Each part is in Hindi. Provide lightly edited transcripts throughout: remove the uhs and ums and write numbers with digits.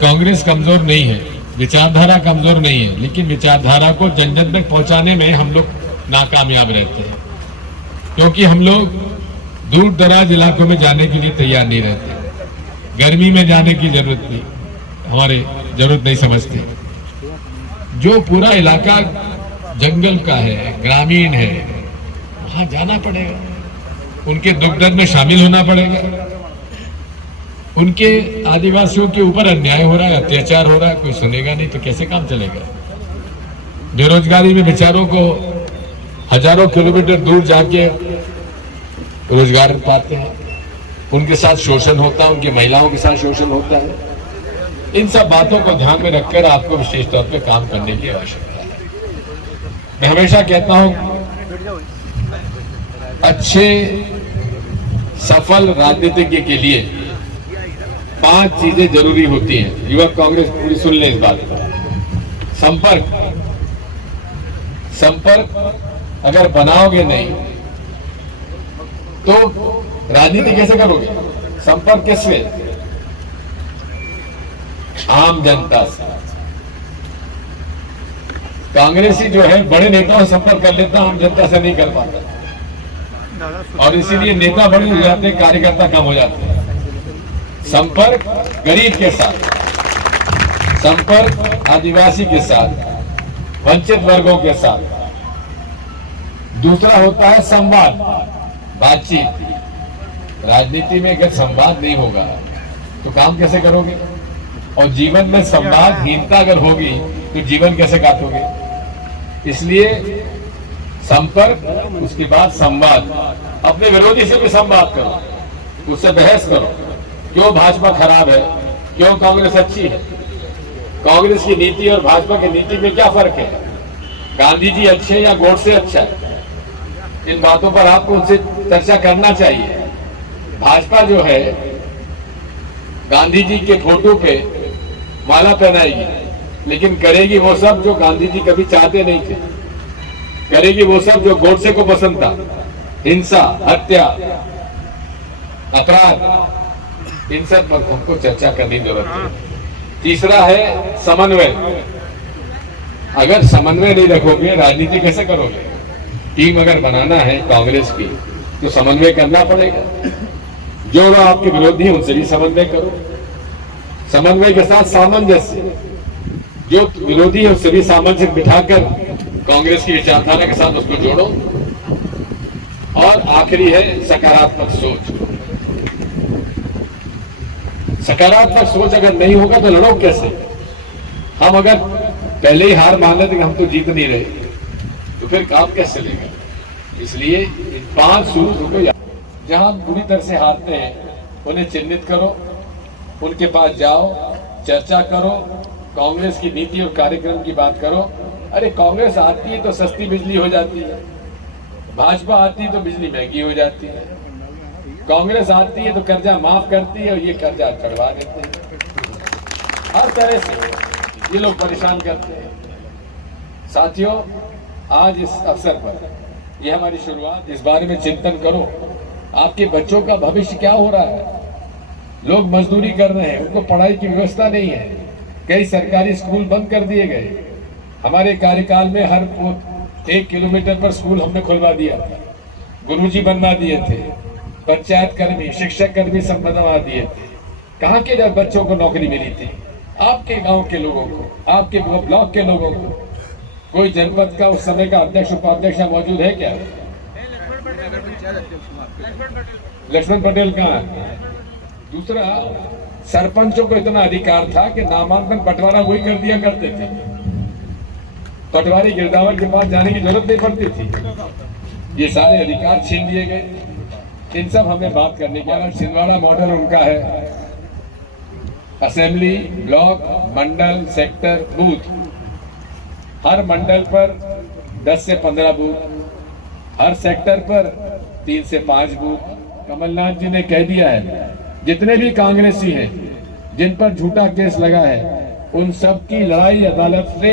कांग्रेस कमजोर नहीं है, विचारधारा कमजोर नहीं है, लेकिन विचारधारा को जन जन तक पहुंचाने में हम लोग नाकामयाब रहते हैं, क्योंकि हम लोग दूर दराज इलाकों में जाने के लिए तैयार नहीं रहते। गर्मी में जाने की जरूरत नहीं, हमारे जरूरत नहीं समझते। जो पूरा इलाका जंगल का है, ग्रामीण है, वहां जाना पड़ेगा, उनके दुख दर्द में शामिल होना पड़ेगा। उनके आदिवासियों के ऊपर अन्याय हो रहा है, अत्याचार हो रहा है, कोई सुनेगा नहीं तो कैसे काम चलेगा। बेरोजगारी में बेचारों को हजारों किलोमीटर दूर जाके रोजगार पाते हैं, उनके साथ शोषण होता है, उनकी महिलाओं के साथ शोषण होता है। इन सब बातों को ध्यान में रखकर आपको विशेष तौर पे काम करने की आवश्यकता है। मैं हमेशा कहता हूं, अच्छे सफल राजनीतिज्ञ के लिए 5 चीजें जरूरी होती हैं। युवक कांग्रेस पूरी सुन ले इस बात को। संपर्क अगर बनाओगे नहीं तो राजनीति कैसे करोगे? संपर्क किससे? आम जनता से। कांग्रेसी जो है बड़े नेताओं से संपर्क कर लेता, आम जनता से नहीं कर पाता, और इसीलिए नेता बड़े हो जाते हैं, कार्यकर्ता कम हो जाते हैं। संपर्क गरीब के साथ, संपर्क आदिवासी के साथ, वंचित वर्गों के साथ। दूसरा होता है संवाद, बातचीत। राजनीति में अगर संवाद नहीं होगा तो काम कैसे करोगे? और जीवन में संवादहीनता अगर होगी तो जीवन कैसे काटोगे? इसलिए संपर्क, उसके बाद संवाद। अपने विरोधी से भी संवाद करो, उससे बहस करो, क्यों भाजपा खराब है, क्यों कांग्रेस अच्छी है, कांग्रेस की नीति और भाजपा की नीति में क्या फर्क है, गांधी जी अच्छे या गोडसे अच्छा है। इन बातों पर आपको उनसे चर्चा करना चाहिए। भाजपा जो है गांधी जी के फोटो पे माला पहनाएगी, लेकिन करेगी वो सब जो गांधी जी कभी चाहते नहीं थे, करेगी वो सब जो गोडसे को पसंद था। हिंसा, हत्या, अपराध, इन सब पर हमको चर्चा करने की जरूरत है। तीसरा है समन्वय। अगर समन्वय नहीं रखोगे राजनीति कैसे करोगे? टीम अगर बनाना है कांग्रेस की तो समन्वय करना पड़ेगा। जो लोग आपके विरोधी हैं उनसे भी समन्वय करो, समन्वय के साथ सामंजस्य। जो विरोधी है उससे भी सामंजस्य बिठाकर कांग्रेस की विचारधारा के साथ उसको जोड़ो। और आखिरी है सकारात्मक सोच। सकारात्मक सोच अगर नहीं होगा तो लड़ो कैसे? हम अगर पहले ही हार मान लेते कि हम तो जीत नहीं रहे तो फिर काम कैसे चलेगा? इसलिए इन 5 सूत्रों को जहां बुरी तरह से हारते हैं उन्हें चिन्हित करो, उनके पास जाओ, चर्चा करो, कांग्रेस की नीति और कार्यक्रम की बात करो। अरे कांग्रेस आती है तो सस्ती बिजली हो जाती है, भाजपा आती है तो बिजली महंगी हो जाती है, कांग्रेस आती है तो कर्जा माफ करती है और ये कर्जा चढ़वा देते हैं। हर तरह से ये लोग परेशान करते हैं। साथियों, आज इस अवसर पर यह हमारी शुरुआत, इस बारे में चिंतन करो, आपके बच्चों का भविष्य क्या हो रहा है? लोग मजदूरी कर रहे हैं, उनको पढ़ाई की व्यवस्था नहीं है, कई सरकारी स्कूल बंद कर दिए गए। हमारे कार्यकाल में हर 1 किलोमीटर पर स्कूल हमने खुलवा दिया, गुरुजी बनवा दिए थे, पंचायत कर्मी, शिक्षक कर्मी सब बनवा दिए थे। कहाँ के बच्चों को नौकरी मिली थी? आपके गांव के लोगों को, आपके ब्लॉक के लोगों को। कोई जनपद का उस समय का अध्यक्ष उपाध्यक्ष मौजूद है क्या? लक्ष्मण पटेल कहाँ है? दूसरा, सरपंचों को इतना अधिकार था कि नामांकन बंटवारा वही कर दिया करते थे, पटवारी गिरदावर के पास जाने की जरूरत नहीं पड़ती थी। ये सारे अधिकार छीन लिए गए। इन सब हमें बात करने की। छिंदवाड़ा मॉडल उनका है, असेंबली, ब्लॉक, मंडल, सेक्टर, बूथ। हर मंडल पर 10 से 15 बूथ, हर सेक्टर पर 3 से 5 बूथ। कमलनाथ जी ने कह दिया है जितने भी कांग्रेसी हैं जिन पर झूठा केस लगा है उन सब की लड़ाई अदालत से,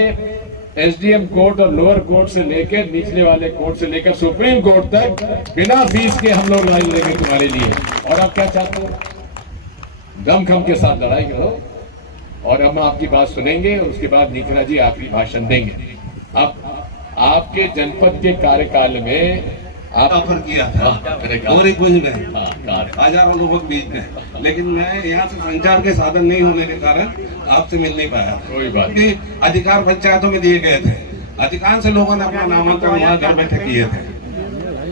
एसडीएम कोर्ट और लोअर कोर्ट से लेकर निचले वाले कोर्ट से लेकर सुप्रीम कोर्ट तक बिना फीस के हम लोग लड़ाई लड़ेंगे तुम्हारे लिए। और आप क्या चाहते हो? दमखम के साथ लड़ाई करो और हम आपकी बात सुनेंगे और उसके बाद नीतिना जी आपकी भाषण देंगे। अब आपके जनपद के कार्यकाल में आप ऑफर किया था और एक वही में हजारों लोगों के बीच में, लेकिन मैं यहाँ से संचार के साधन नहीं होने के कारण आपसे मिल नहीं पाया। कोई बात नहीं, अधिकार पंचायतों में दिए गए थे, अधिकांश लोगों ने अपना नामांकन वहाँ घर बैठे किए थे।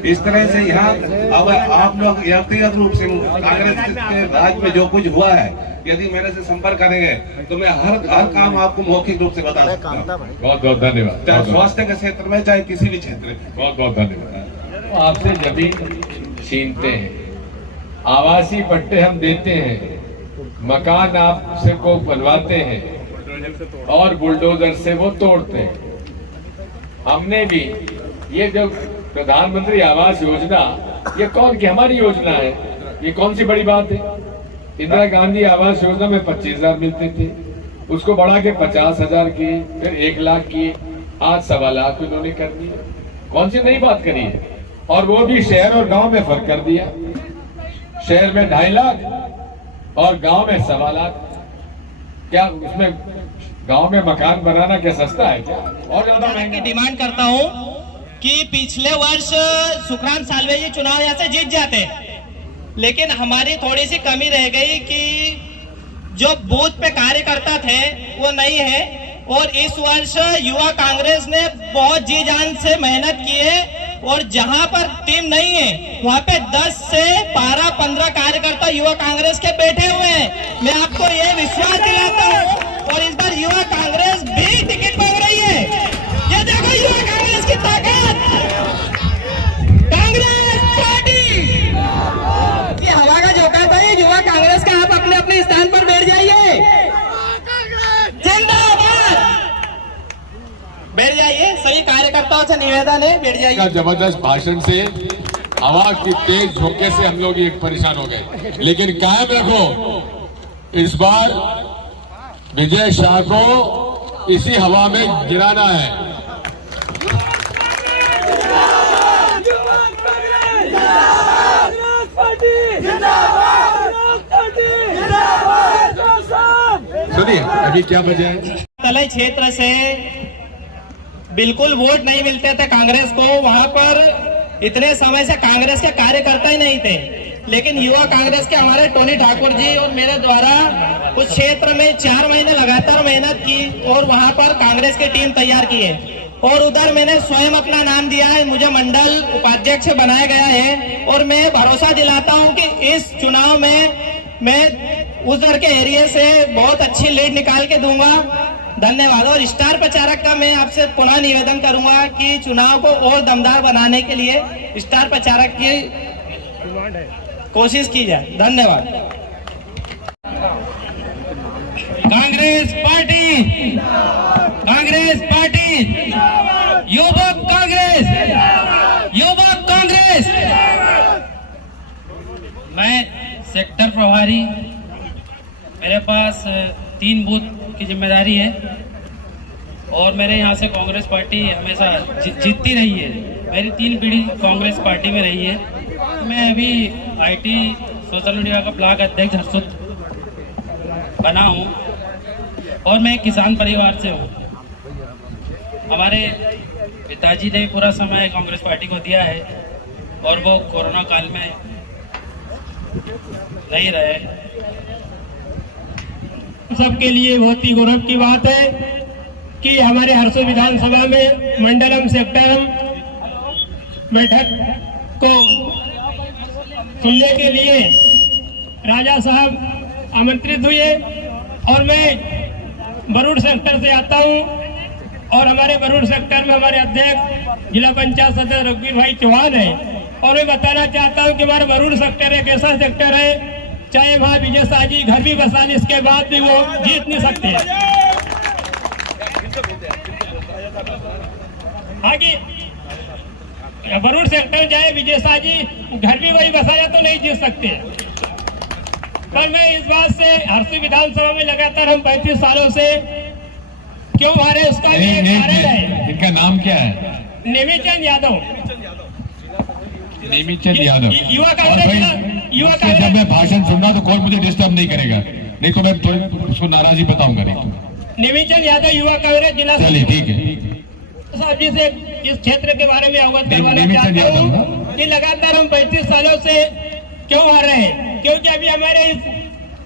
इस तरह से यहाँ अब आप लोग व्यक्तिगत रूप से कांग्रेस के राज में जो कुछ हुआ है, यदि मेरे से संपर्क करेंगे तो मैं हर काम आपको मौखिक रूप से बता सकता हूँ। बहुत बहुत धन्यवाद। चाहे स्वास्थ्य के क्षेत्र में, चाहे किसी भी क्षेत्र में। बहुत बहुत धन्यवाद। आपसे जमीन छीनते हैं, आवासीय पट्टे हम देते हैं, मकान आपसे को बनवाते हैं और बुलडोजर से वो तोड़ते हैं। हमने भी ये जो प्रधानमंत्री आवास योजना, ये कौन की हमारी योजना है, ये कौन सी बड़ी बात है। इंदिरा गांधी आवास योजना में 25,000 मिलते थे, उसको बढ़ा के 50,000 किए, फिर 1 लाख किए, आज 1.25 लाख उन्होंने कर दिए। कौन सी नई बात करी है, और वो भी शहर और गांव में फर्क कर दिया। शहर में 2.5 लाख और गांव में 1.25 लाख। क्या उसमें गांव में मकान बनाना क्या सस्ता है क्या, और ज्यादा महंगा? डिमांड करता हूं कि पिछले वर्ष सुखराम सालवे जी चुनाव यहाँ से जीत जाते, लेकिन हमारी थोड़ी सी कमी रह गई कि जो बूथ पे कार्यकर्ता थे वो नहीं है। और इस वर्ष युवा कांग्रेस ने बहुत जी जान से मेहनत की है, और जहां पर टीम नहीं है वहां पे 10 से 12-15 कार्यकर्ता युवा कांग्रेस के बैठे हुए हैं। मैं आपको ये विश्वास दिलाता हूं, और इस बार युवा कांग्रेस भी टिकट मांग रही है। ये देखो युवा कांग्रेस की ताकत, कांग्रेस पार्टी की हवा का झोंका था ये युवा कांग्रेस का। आप अपने अपने स्थान पर बैठ जाइए, जिंदाबाद, बैठ जाइए। सभी कार्यकर्ताओं से निवेदन है, बैठ जाइए। जबरदस्त भाषण से, हवा की तेज झोंके से हम लोग एक परेशान हो गए, लेकिन कायम रखो, इस बार विजय शाह को इसी हवा में गिराना है। सुनिए अभी क्या वजह है। तलाई क्षेत्र से बिल्कुल वोट नहीं मिलते थे कांग्रेस को, वहां पर इतने समय से कांग्रेस के कार्यकर्ता ही नहीं थे, लेकिन युवा कांग्रेस के हमारे टोनी ठाकुर जी और मेरे द्वारा उस क्षेत्र में 4 महीने लगातार मेहनत की और वहां पर कांग्रेस की टीम तैयार की है। और उधर मैंने स्वयं अपना नाम दिया है, मुझे मंडल उपाध्यक्ष बनाया गया है, और मैं भरोसा दिलाता हूं कि इस चुनाव में मैं उधर के एरिया से बहुत अच्छी लीड निकाल के दूंगा। धन्यवाद। और स्टार प्रचारक का मैं आपसे पुनः निवेदन करूंगा कि चुनाव को और दमदार बनाने के लिए स्टार प्रचारक की कोशिश की जाए। धन्यवाद। कांग्रेस पार्टी, कांग्रेस पार्टी, युवक कांग्रेस, युवक कांग्रेस। मैं सेक्टर प्रभारी, मेरे पास 3 बूथ की जिम्मेदारी है, और मेरे यहाँ से कांग्रेस पार्टी हमेशा जीतती रही है। मेरी 3 पीढ़ी कांग्रेस पार्टी में रही है। मैं अभी आईटी सोशल मीडिया का ब्लॉक अध्यक्ष हरसुद बना हूँ, और मैं एक किसान परिवार से हूँ। हमारे पिताजी ने पूरा समय कांग्रेस पार्टी को दिया है, और वो कोरोना काल में नहीं रहे। सबके लिए बहुत ही गौरव की बात है कि हमारे हरसुद विधानसभा में मंडलम सेक्टरम बैठक को सुनने के लिए राजा साहब आमंत्रित हुए, और मैं बरूड सेक्टर से आता हूं, और हमारे बरूड सेक्टर में हमारे अध्यक्ष जिला पंचायत सदस्य रघुवीर भाई चौहान है। और मैं बताना चाहता हूं कि हमारा बरूड सेक्टर एक ऐसा सेक्टर है, चाहे वहां विजय शाह जी घर भी बसा लें, इसके बाद भी वो जीत नहीं सकते। आगे बरूड सेक्टर चाहे विजय शाह जी घर भी वही बसा जाए तो नहीं जीत सकते। पर मैं इस बात से हरसुद विधानसभा में लगातार हम 35 सालों से क्यों हारे, उसका भी एक कारण है। इनका नाम क्या है? नेमीचंद यादव। नेमीचंद यादव। युवा कांग्रेस, जब मैं भाषण सुन रहा तो कोई मुझे डिस्टर्ब नहीं करेगा। नहीं तो मैं उसको नाराजी बताऊंगा नहीं तो। निविचंद यादव युवा कांग्रेस जिला चलिए ठीक है। साहब जी से इस क्षेत्र के बारे में अवगत करवाना निविचंद चाहता यादव हूँ कि लगातार हम 35 सालों से क्यों हार रहे हैं, क्योंकि अभी हमारे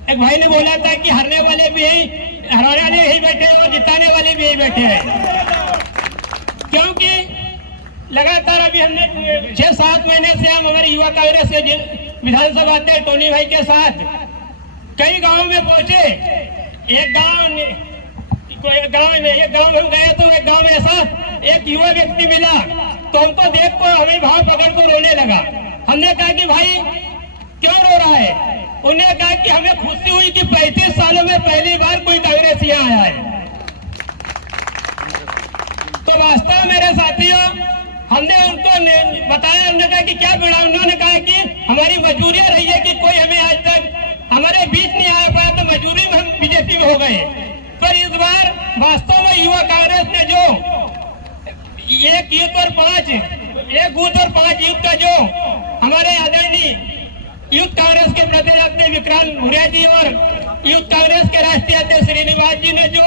एक भाई ने बोला था कि हराने वाले भी यही बैठे हैं और जिताने वाले भी यही बैठे हैं, क्योंकि लगातार अभी हमने 6-7 महीने से हम हमारे युवा कांग्रेस के विधानसभा अध्यक्ष टोनी भाई के साथ कई गांवों में पहुंचे। एक गांव में हम गए तो एक गांव में ऐसा एक युवा व्यक्ति मिला तो हमको देख को हमें भाव पकड़ को रोने लगा। हमने कहा कि भाई क्यों रो रहा है? उन्होंने कहा कि हमें खुशी हुई कि 35 सालों में पहली बार कोई कांग्रेस यहाँ आया है। तो वास्तव में मेरे साथियों हमने उनको बताया, हमने कहा कि क्या बड़ा, उन्होंने कहा कि हमारी मजबूरी रही है कि कोई हमें आज तक हमारे बीच नहीं आ पाया तो मजबूरी में हम बीजेपी में हो गए। पर इस बार वास्तव में युवा कांग्रेस ने जो एक बूथ और 5 यूथ का जो हमारे आदरणीय यूथ कांग्रेस के प्रदेश अध्यक्ष विक्रांत भूरिया जी और यूथ कांग्रेस के राष्ट्रीय अध्यक्ष श्रीनिवास जी ने जो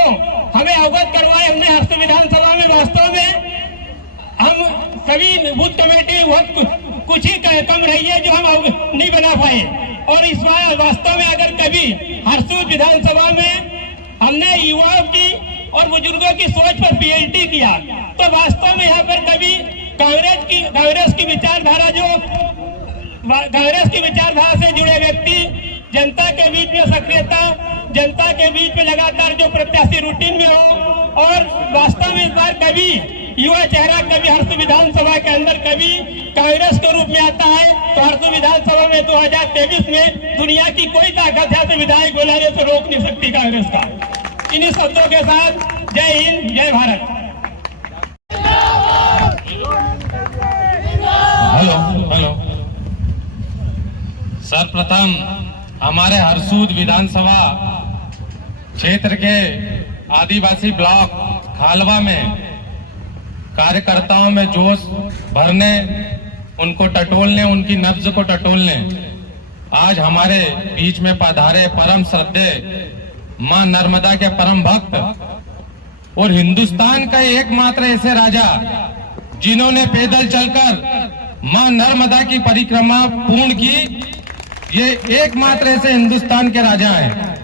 हमें अवगत करवाए, हमने हर विधानसभा में वास्तव में हम सभी बूथ कमेटी बहुत कुछ ही कम रही है जो हम नहीं बना पाए। और इस बार वास्तव में अगर कभी हरसूद विधानसभा में हमने युवाओं की और बुजुर्गों की सोच पर पीएचडी किया तो वास्तव में यहाँ पर कभी कांग्रेस की विचारधारा से जुड़े व्यक्ति, जनता के बीच में सक्रियता, जनता के बीच में लगातार जो प्रत्याशी रूटीन में हो और वास्तव में इस बार कभी युवा चेहरा कभी हरसू विधानसभा के अंदर कभी कांग्रेस के रूप में आता है तो हरसू विधानसभा में 2023 में दुनिया की कोई ताकत है तो विधायक बुलाने से रोक नहीं सकती कांग्रेस का। इन्हीं शब्दों के साथ जय हिंद, जय भारत। हेलो सर्वप्रथम हमारे हरसूद विधानसभा क्षेत्र के आदिवासी ब्लॉक खालवा में कार्यकर्ताओं में जोश भरने, उनको टटोलने, उनकी नब्ज को टटोलने आज हमारे बीच में पधारे परम श्रद्धेय मां नर्मदा के परम भक्त और हिंदुस्तान का एकमात्र ऐसे राजा जिन्होंने पैदल चलकर मां नर्मदा की परिक्रमा पूर्ण की, ये एकमात्र ऐसे हिंदुस्तान के राजा हैं।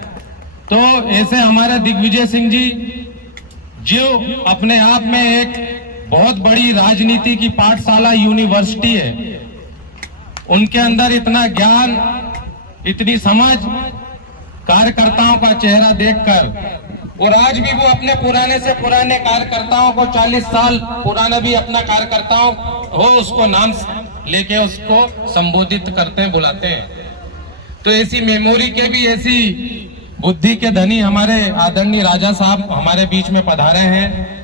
तो ऐसे हमारे दिग्विजय सिंह जी जो अपने आप में एक बहुत बड़ी राजनीति की पाठशाला यूनिवर्सिटी है, उनके अंदर इतना ज्ञान, इतनी समझ, कार्यकर्ताओं का चेहरा देखकर, और आज भी वो अपने पुराने से पुराने कार्यकर्ताओं को 40 साल पुराना भी अपना कार्यकर्ताओं हो उसको नाम लेके उसको संबोधित करते हैं, बुलाते हैं। तो ऐसी मेमोरी के भी, ऐसी बुद्धि के धनी हमारे आदरणीय राजा साहब हमारे बीच में पधारे हैं।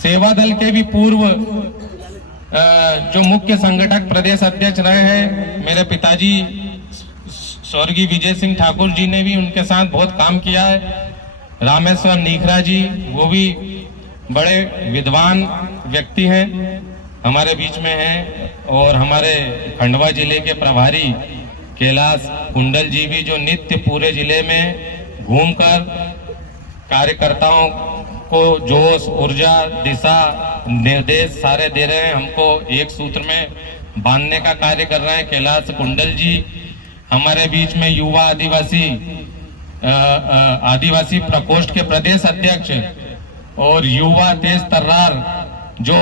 सेवा दल के भी पूर्व जो मुख्य संगठक प्रदेश अध्यक्ष रहे हैं मेरे पिताजी स्वर्गीय विजय सिंह ठाकुर जी ने भी उनके साथ बहुत काम किया है। रामेश्वर नीखरा जी, वो भी बड़े विद्वान व्यक्ति हैं, हमारे बीच में हैं। और हमारे खंडवा जिले के प्रभारी कैलाश कुंडल जी भी, जो नित्य पूरे जिले में घूमकर कार्यकर्ताओं को जोश, ऊर्जा, दिशा, निर्देश सारे दे रहे हैं, हमको एक सूत्र में बांधने का कार्य कर रहे हैं। कैलाश कुंडल जी हमारे बीच में युवा आदिवासी प्रकोष्ठ के प्रदेश अध्यक्ष और युवा तेज तर्रार, जो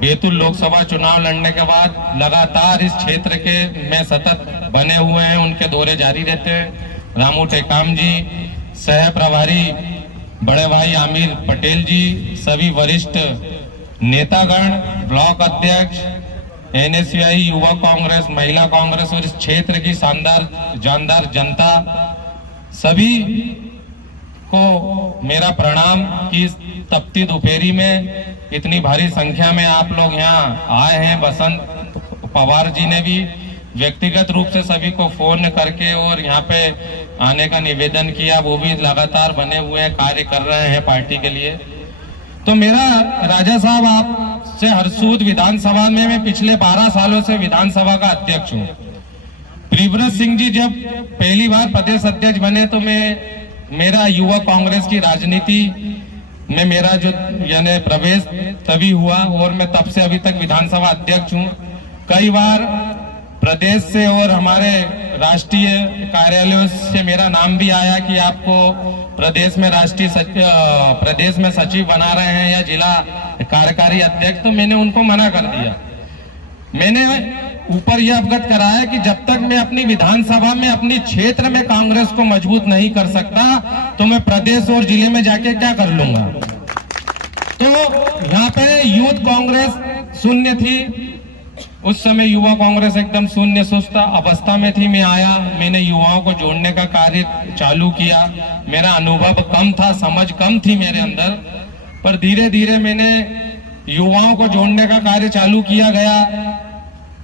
बैतूल लोकसभा चुनाव लड़ने के बाद लगातार इस क्षेत्र के में सतत बने हुए हैं, उनके दौरे जारी रहते हैं। रामू टेकाम जी, सह प्रभारी बड़े भाई आमिर पटेल जी, सभी वरिष्ठ नेतागण, ब्लॉक अध्यक्ष, NSUI, युवा कांग्रेस, महिला कांग्रेस और इस क्षेत्र की जानदार जनता, सभी को मेरा प्रणाम कि तपती दोपहरी में इतनी भारी संख्या में आप लोग यहाँ आए हैं। बसंत पवार जी ने भी व्यक्तिगत रूप से सभी को फोन करके और यहाँ पे आने का निवेदन किया, वो भी लगातार बने हुए हैं, कार्य कर रहे हैं पार्टी के लिए। तो मेरा राजा साहब आपसे हरसूद विधानसभा में मैं पिछले 12 सालों से विधानसभा का अध्यक्ष हूँ। प्रियव्रत सिंह जी जब पहली बार प्रदेश अध्यक्ष बने तो मैं मेरा युवा कांग्रेस की राजनीति में मेरा जो यानी प्रवेश तभी हुआ और मैं तब से अभी तक विधानसभा अध्यक्ष हूँ। कई बार प्रदेश से और हमारे राष्ट्रीय कार्यालयों से मेरा नाम भी आया कि आपको प्रदेश में सचिव बना रहे हैं या जिला कार्यकारी अध्यक्ष, तो मैंने उनको मना कर दिया। मैंने ऊपर यह अवगत कराया कि जब तक मैं अपनी विधानसभा में अपनी क्षेत्र में कांग्रेस को मजबूत नहीं कर सकता तो मैं प्रदेश और जिले में जाके क्या कर लूंगा। तो यहाँ पे यूथ कांग्रेस शून्य थी, उस समय युवा कांग्रेस एकदम शून्य सुस्त अवस्था में थी। मैं आया, मैंने युवाओं को जोड़ने का कार्य चालू किया। मेरा अनुभव कम था, समझ कम थी मेरे अंदर, पर धीरे धीरे मैंने युवाओं को जोड़ने का कार्य चालू किया गया।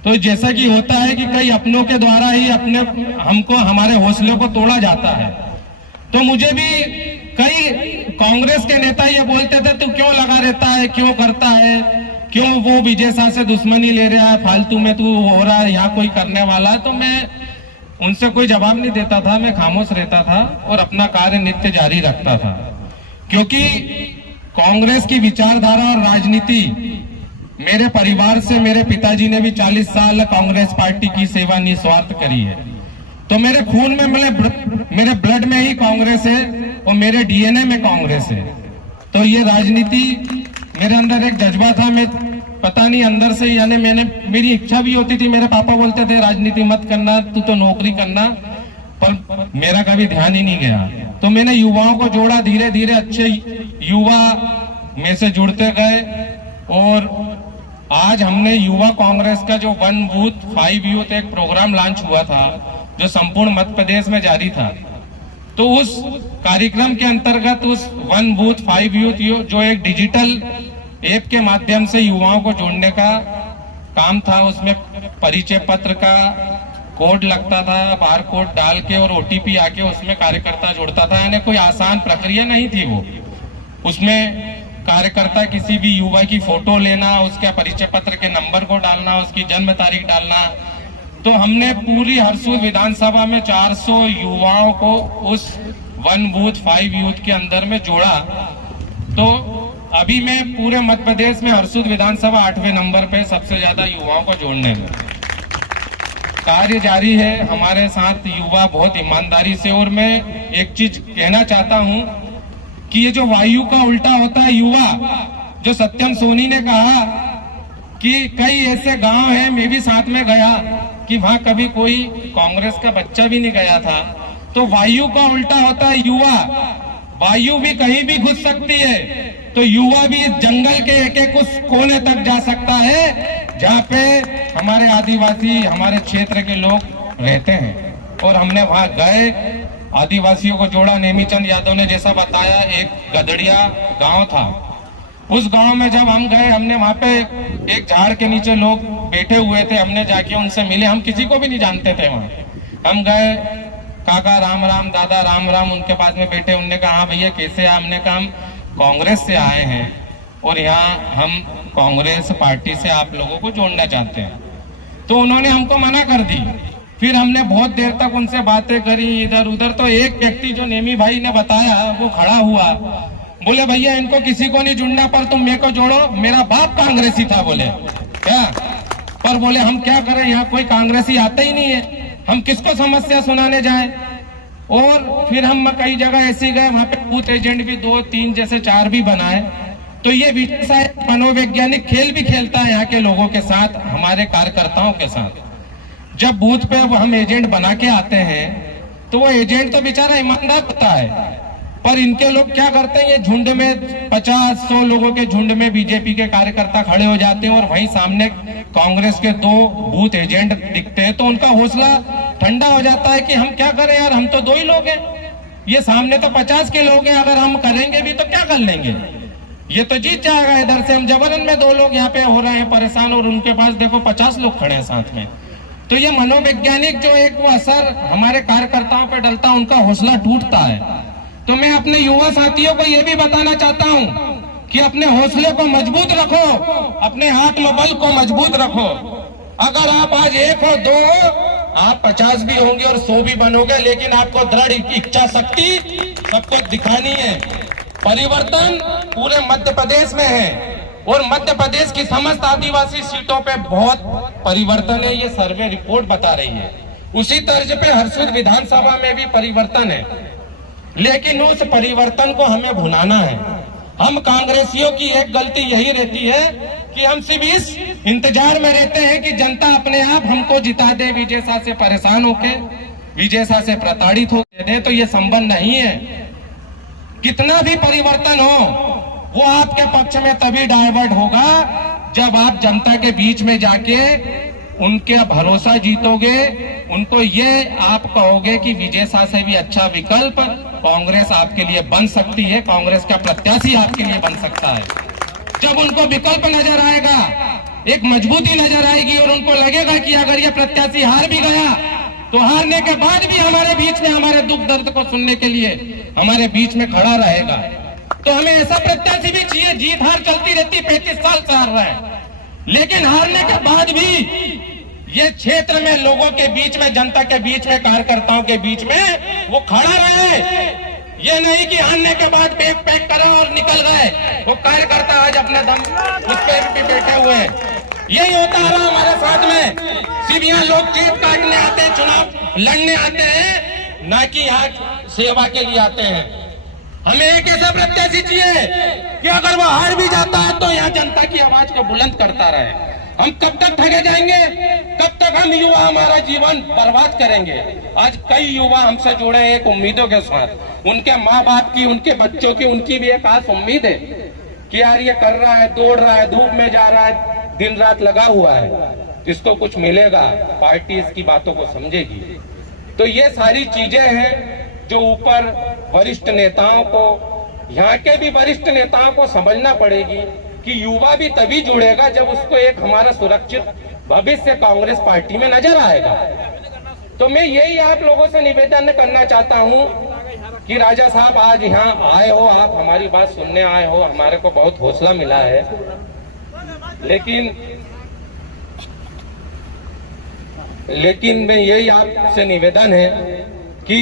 तो जैसा कि होता है कि कई अपनों के द्वारा ही हमको हमारे हौसले को तोड़ा जाता है। तो मुझे भी कई कांग्रेस के नेता ये बोलते थे, तू क्यों लगा रहता है, क्यों करता है, क्यों वो विजय शाह से दुश्मनी ले रहा है, फालतू में तू हो रहा है, यहाँ कोई करने वाला है। तो मैं उनसे कोई जवाब नहीं देता था, मैं खामोश रहता था और अपना कार्य नित्य जारी रखता था। क्योंकि कांग्रेस की विचारधारा और राजनीति, मेरे परिवार से मेरे पिताजी ने भी 40 साल कांग्रेस पार्टी की सेवा निस्वार्थ करी है। तो मेरे खून में मेरे ब्लड में ही कांग्रेस है और मेरे डीएनए में कांग्रेस है। तो ये राजनीति मेरे अंदर एक जज्बा था, मैं पता नहीं अंदर से, यानी मेरी इच्छा भी होती थी। मेरे पापा बोलते थे राजनीति मत करना, तू तो नौकरी करना, पर मेरा कभी ध्यान ही नहीं गया। तो मैंने युवाओं को जोड़ा, धीरे धीरे अच्छे युवा में से जुड़ते गए और आज हमने युवा कांग्रेस का जो 1 बूथ 5 यूथ एक प्रोग्राम लॉन्च हुआ था जो संपूर्ण मध्य प्रदेश में जारी था। तो उस कार्यक्रम के अंतर्गत उस 1 बूथ 5 यूथ जो एक डिजिटल ऐप के माध्यम से युवाओं को जोड़ने का काम था, उसमें परिचय पत्र का कोड लगता था, बार कोड डाल के और ओटीपी आके उसमें कार्यकर्ता जुड़ता था। यानी कोई आसान प्रक्रिया नहीं थी वो। उसमें कार्यकर्ता किसी भी युवा की फोटो लेना, उसका परिचय पत्र के नंबर को डालना, उसकी जन्म तारीख डालना। तो हमने पूरी हरसूद विधानसभा में 400 युवाओं को उस 1 बूथ 5 यूथ के अंदर में जोड़ा। तो अभी मैं पूरे मध्य प्रदेश में हरसूद विधानसभा 8वें नंबर पे सबसे ज्यादा युवाओं को जोड़ने में कार्य जारी है। हमारे साथ युवा बहुत ईमानदारी से, और मैं एक चीज कहना चाहता हूं कि ये जो वायु का उल्टा होता है युवा, जो सत्यम सोनी ने कहा कि कई ऐसे गांव हैं, मैं भी साथ में गया, कि वहां कभी कोई कांग्रेस का बच्चा भी नहीं गया था। तो वायु का उल्टा होता है युवा। वायु भी कहीं भी घुस सकती है, तो युवा भी इस जंगल के एक उस कोने तक जा सकता है जहाँ पे हमारे आदिवासी, हमारे क्षेत्र के लोग रहते हैं। और हमने वहां गए, आदिवासियों को जोड़ा। नेमीचंद यादव ने जैसा बताया, एक गदड़िया गांव था। उस गांव में जब हम गए, हमने वहां पे एक झाड़ के नीचे लोग बैठे हुए थे, हमने जाके उनसे मिले। हम किसी को भी नहीं जानते थे वहां। हम गए, काका राम राम, दादा राम राम, उनके पास में बैठे। उनने कहा हाँ भैया कैसे? हमने कहा हम कांग्रेस से आए हैं और यहाँ हम कांग्रेस पार्टी से आप लोगों को जोड़ना चाहते हैं। तो उन्होंने हमको मना कर दी। फिर हमने बहुत देर तक उनसे बातें करी इधर उधर। तो एक व्यक्ति जो नेमी भाई ने बताया, वो खड़ा हुआ, बोले भैया इनको किसी को नहीं जुड़ना, पर तुम मेरे को जोड़ो, मेरा बाप कांग्रेसी था। बोले क्या? पर बोले हम क्या करें, यहाँ कोई कांग्रेसी आता ही नहीं है, हम किसको समस्या सुनाने जाएं। और फिर हम कई जगह ऐसे गए, वहां पे बूथ एजेंट भी 2, 3 जैसे 4 भी बनाए। तो ये विजय मनोवैज्ञानिक खेल भी खेलता है यहाँ के लोगों के साथ, हमारे कार्यकर्ताओं के साथ। जब बूथ पे हम एजेंट बना के आते हैं तो वो एजेंट तो बेचारा ईमानदार होता है, पर इनके लोग क्या करते हैं, ये झुंड में 50-100 लोगों के झुंड में बीजेपी के कार्यकर्ता खड़े हो जाते हैं और वहीं सामने कांग्रेस के 2 बूथ एजेंट दिखते हैं। तो उनका हौसला ठंडा हो जाता है कि हम क्या करें यार, हम तो 2 ही लोग हैं, ये सामने तो 50 के लोग हैं, अगर हम करेंगे भी तो क्या कर लेंगे, ये तो जीत जाएगा। इधर से हम जबरन में 2 लोग यहाँ पे हो रहे हैं परेशान, और उनके पास देखो 50 लोग खड़े हैं साथ में। तो ये मनोवैज्ञानिक जो एक वो असर हमारे कार्यकर्ताओं पर डलता है, उनका हौसला टूटता है। तो मैं अपने युवा साथियों को ये भी बताना चाहता हूं कि अपने हौसले को मजबूत रखो, अपने आत्मबल को मजबूत रखो। अगर आप आज 1 हो 2 हो, आप 50 भी होंगे और 100 भी बनोगे, लेकिन आपको दृढ़ इच्छा शक्ति सबको दिखानी है। परिवर्तन पूरे मध्य प्रदेश में है और मध्य प्रदेश की समस्त आदिवासी सीटों पे बहुत परिवर्तन है, ये सर्वे रिपोर्ट बता रही है। उसी तर्ज पे हरसूद विधानसभा में भी परिवर्तन है, लेकिन उस परिवर्तन को हमें भुनाना है। हम कांग्रेसियों की एक गलती यही रहती है कि हम सिर्फ इस इंतजार में रहते हैं कि जनता अपने आप हमको जिता दे, विजय शाह से परेशान होके, विजय शाह से प्रताड़ित हो दे, तो ये संभव नहीं है। कितना भी परिवर्तन हो वो आपके पक्ष में तभी डाइवर्ट होगा जब आप जनता के बीच में जाके उनके भरोसा जीतोगे, उनको ये आप कहोगे कि विजय शाह से भी अच्छा विकल्प कांग्रेस आपके लिए बन सकती है, कांग्रेस का प्रत्याशी आपके लिए बन सकता है। जब उनको विकल्प नजर आएगा, एक मजबूती नजर आएगी और उनको लगेगा कि अगर ये प्रत्याशी हार भी गया तो हारने के बाद भी हमारे बीच में हमारे दुख दर्द को सुनने के लिए हमारे बीच में खड़ा रहेगा। तो हमें ऐसा प्रत्याशी भी चाहिए। जीत हार चलती रहती, 35 साल से हार रहा है, लेकिन हारने के बाद भी ये क्षेत्र में लोगों के बीच में, जनता के बीच में, कार्यकर्ताओं के बीच में वो खड़ा रहे। ये नहीं कि हारने के बाद बैग पैक करा और निकल गए। वो कार्यकर्ता आज अपने दम उस पर भी बैठे हुए हैं। यही होता है हमारे साथ में। सिर्फ यहाँ लोग जेब काटने आते हैं, चुनाव लड़ने आते हैं, ना कि यहाँ सेवा के लिए आते हैं। हमें एक ऐसा प्रत्याशी चाहिए कि अगर वो हार भी जाता है तो यहाँ जनता की आवाज को बुलंद करता रहे। हम कब तक ठगे जाएंगे? कब तक हम युवा हमारा जीवन बर्बाद करेंगे? आज कई युवा हमसे जुड़े हैं एक उम्मीदों के साथ, उनके माँ बाप की, उनके बच्चों की, उनकी भी एक खास उम्मीद है कि यार ये कर रहा है, दौड़ रहा है, धूप में जा रहा है, दिन रात लगा हुआ है, इसको कुछ मिलेगा, पार्टी इसकी बातों को समझेगी। तो ये सारी चीजें हैं जो ऊपर वरिष्ठ नेताओं को, यहाँ के भी वरिष्ठ नेताओं को समझना पड़ेगी कि युवा भी तभी जुड़ेगा जब उसको एक हमारा सुरक्षित भविष्य कांग्रेस पार्टी में नजर आएगा। तो मैं यही आप लोगों से निवेदन करना चाहता हूँ कि राजा साहब आज यहाँ आए हो, आप हमारी बात सुनने आए हो, हमारे को बहुत हौसला मिला है, लेकिन मैं यही आपसे निवेदन है कि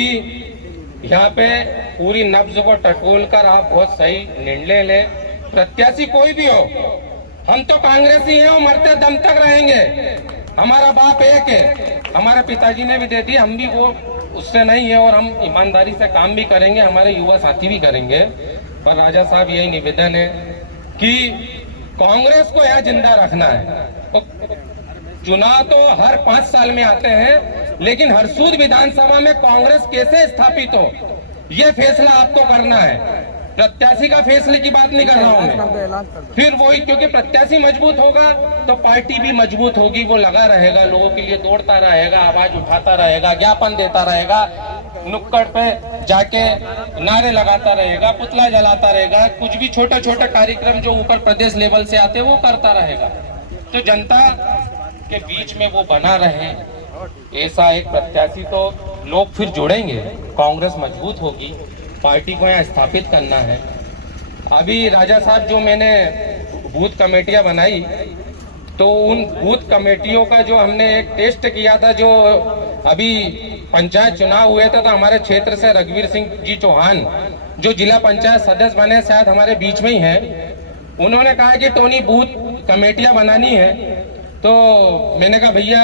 यहाँ पे पूरी नब्ज को टटोल कर आप बहुत सही निर्णय लें। प्रत्याशी कोई भी हो, हम तो कांग्रेसी हैं और मरते दम तक रहेंगे। हमारा बाप एक है, हमारे पिताजी ने भी दे दी, हम भी वो उससे नहीं है और हम ईमानदारी से काम भी करेंगे, हमारे युवा साथी भी करेंगे। पर राजा साहब यही निवेदन है कि कांग्रेस को यहाँ जिंदा रखना है। चुनाव तो हर 5 साल में आते हैं, लेकिन हरसूद विधानसभा में कांग्रेस कैसे स्थापित हो ये फैसला आपको करना है। प्रत्याशी का फैसले की बात नहीं कर रहा हूं मैं। फिर वही, क्योंकि प्रत्याशी मजबूत होगा तो पार्टी भी मजबूत होगी, वो लगा रहेगा, लोगों के लिए दौड़ता रहेगा, आवाज उठाता रहेगा, ज्ञापन देता रहेगा, नुक्कड़ पे जाके नारे लगाता रहेगा, पुतला जलाता रहेगा, कुछ भी छोटे छोटे कार्यक्रम जो ऊपर प्रदेश लेवल से आते हैं वो करता रहेगा। तो जनता के बीच में वो बना रहे, ऐसा एक प्रत्याशी तो लोग फिर जुड़ेंगे, कांग्रेस मजबूत होगी, पार्टी को यहाँ स्थापित करना है। अभी राजा साहब जो मैंने बूथ कमेटियां बनाई, तो उन बूथ कमेटियों का जो हमने एक टेस्ट किया था, जो अभी पंचायत चुनाव हुए थे, तो हमारे क्षेत्र से रघुवीर सिंह जी चौहान जो जिला पंचायत सदस्य बने, शायद हमारे बीच में ही हैं, उन्होंने कहा कि टोनी बूथ कमेटियां बनानी है। तो मैंने कहा भैया,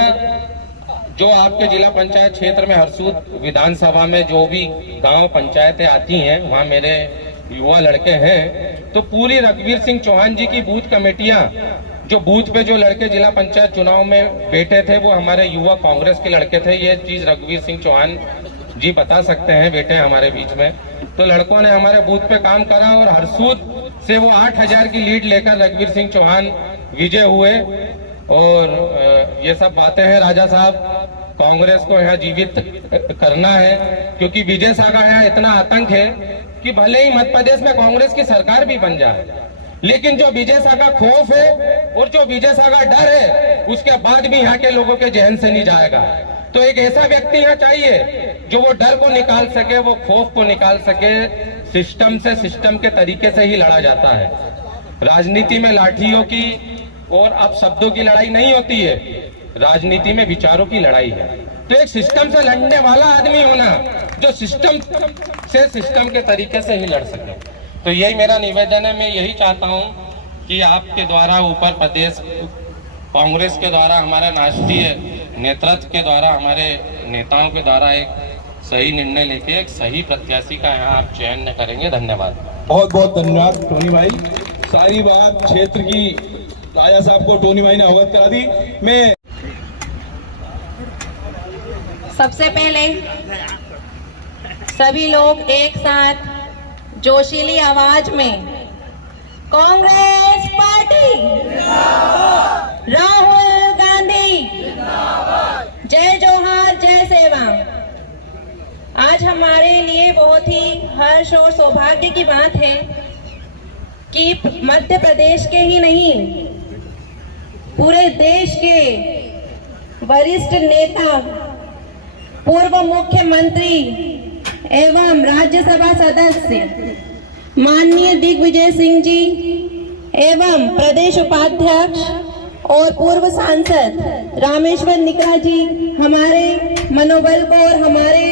जो आपके जिला पंचायत क्षेत्र में हरसूद विधानसभा में जो भी गांव पंचायतें आती हैं, वहां मेरे युवा लड़के हैं, तो पूरी रघुवीर सिंह चौहान जी की बूथ कमेटियां, जो बूथ पे जो लड़के जिला पंचायत चुनाव में बैठे थे वो हमारे युवा कांग्रेस के लड़के थे। ये चीज रघुवीर सिंह चौहान जी बता सकते हैं, बैठे हमारे बीच में। तो लड़कों ने हमारे बूथ पे काम करा और हरसूद से वो 8000 की लीड लेकर रघुवीर सिंह चौहान विजय हुए। और ये सब बातें हैं राजा साहब, कांग्रेस को यहाँ जीवित करना है, क्योंकि विजय शाह का यहाँ इतना आतंक है कि भले ही मध्य प्रदेश में कांग्रेस की सरकार भी बन जाए, लेकिन जो विजय शाह का खौफ है और जो विजय शाह का डर है, उसके बाद भी यहाँ के लोगों के जहन से नहीं जाएगा। तो एक ऐसा व्यक्ति यहाँ चाहिए जो वो डर को निकाल सके, वो खौफ को निकाल सके। सिस्टम से, सिस्टम के तरीके से ही लड़ा जाता है। राजनीति में लाठियों की और अपशब्दों की लड़ाई नहीं होती है, राजनीति में विचारों की लड़ाई है। तो एक सिस्टम से लड़ने वाला आदमी होना, जो सिस्टम के तरीके से ही लड़ सके। तो यही मेरा निवेदन है। मैं यही चाहता हूँ कि आपके द्वारा ऊपर प्रदेश कांग्रेस के द्वारा, हमारा राष्ट्रीय नेतृत्व के द्वारा, हमारे नेताओं के द्वारा एक सही निर्णय लेके एक सही प्रत्याशी का यहाँ आप चयन करेंगे। धन्यवाद। बहुत बहुत धन्यवाद टोनी भाई। सारी बात क्षेत्र की राजा साहब को टोनी भाई ने अवगत करा दी। मैं सबसे पहले सभी लोग एक साथ जोशीली आवाज में कांग्रेस पार्टी, राहुल गांधी, जय जोहार, जय सेवा। आज हमारे लिए बहुत ही हर्ष और सौभाग्य की बात है कि मध्य प्रदेश के ही नहीं, पूरे देश के वरिष्ठ नेता, पूर्व मुख्यमंत्री एवं राज्यसभा सदस्य माननीय दिग्विजय सिंह जी एवं प्रदेश उपाध्यक्ष और पूर्व सांसद रामेश्वर निकरा जी हमारे मनोबल को और हमारे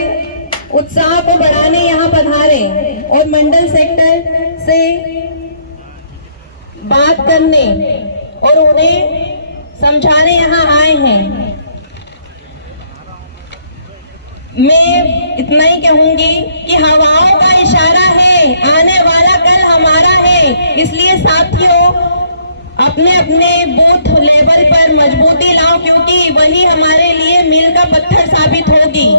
उत्साह को बढ़ाने यहाँ पधारे और मंडल सेक्टर से बात करने और उन्हें समझाने यहाँ आए हैं। मैं इतना ही कहूंगी कि हवाओं का इशारा है, आने वाला कल हमारा है। इसलिए साथियों, अपने अपने बूथ लेवल पर मजबूती लाओ, क्योंकि वही हमारे लिए मील का पत्थर साबित होगी।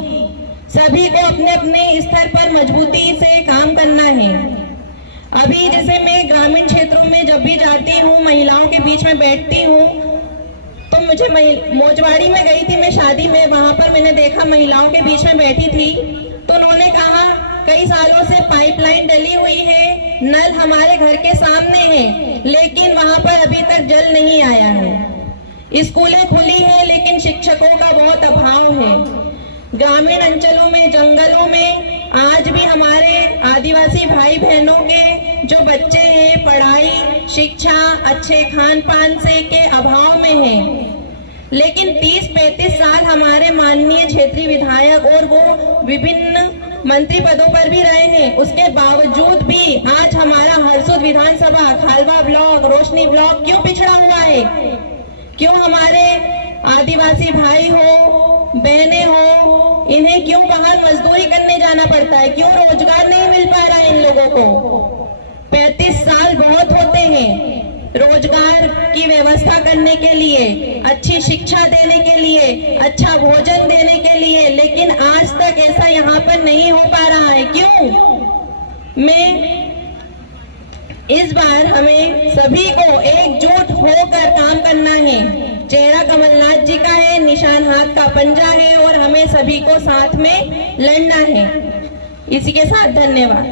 सभी को अपने अपने स्तर पर मजबूती से काम करना है। अभी जैसे मैं ग्रामीण क्षेत्रों में जब भी जाती हूँ, महिलाओं के बीच में बैठती हूँ, तो मुझे मोजवाड़ी में गई थी मैं शादी में, वहां पर मैंने देखा महिलाओं के बीच में बैठी थी, तो उन्होंने कहा कई सालों से पाइपलाइन डली हुई है, नल हमारे घर के सामने है, लेकिन वहां पर अभी तक जल नहीं आया है। स्कूलें खुली है लेकिन शिक्षकों का बहुत अभाव है। ग्रामीण अंचलों में, जंगलों में आज भी हमारे आदिवासी भाई बहनों के जो बच्चे हैं, पढ़ाई, शिक्षा, अच्छे खान पान से के अभाव में है। लेकिन 30-35 साल हमारे माननीय क्षेत्रीय विधायक और वो विभिन्न मंत्री पदों पर भी रहे हैं, उसके बावजूद भी आज हमारा हरसूद विधानसभा, खालवा ब्लॉक, रोशनी ब्लॉक क्यों पिछड़ा हुआ है? क्यों हमारे आदिवासी भाई हो, बहनें हो, इन्हें क्यों बाहर मजदूरी करने जाना पड़ता है? क्यों रोजगार नहीं मिल पा रहा है इन लोगों को? 35 साल बहुत होते हैं रोजगार की व्यवस्था करने के लिए, अच्छी शिक्षा देने के लिए, अच्छा भोजन देने के लिए, लेकिन आज तक ऐसा यहाँ पर नहीं हो पा रहा है। क्यों? इस बार हमें सभी को एकजुट होकर काम करना है। चेहरा कमलनाथ जी का है, निशान हाथ का पंजा है और हमें सभी को साथ में लड़ना है। इसी के साथ धन्यवाद।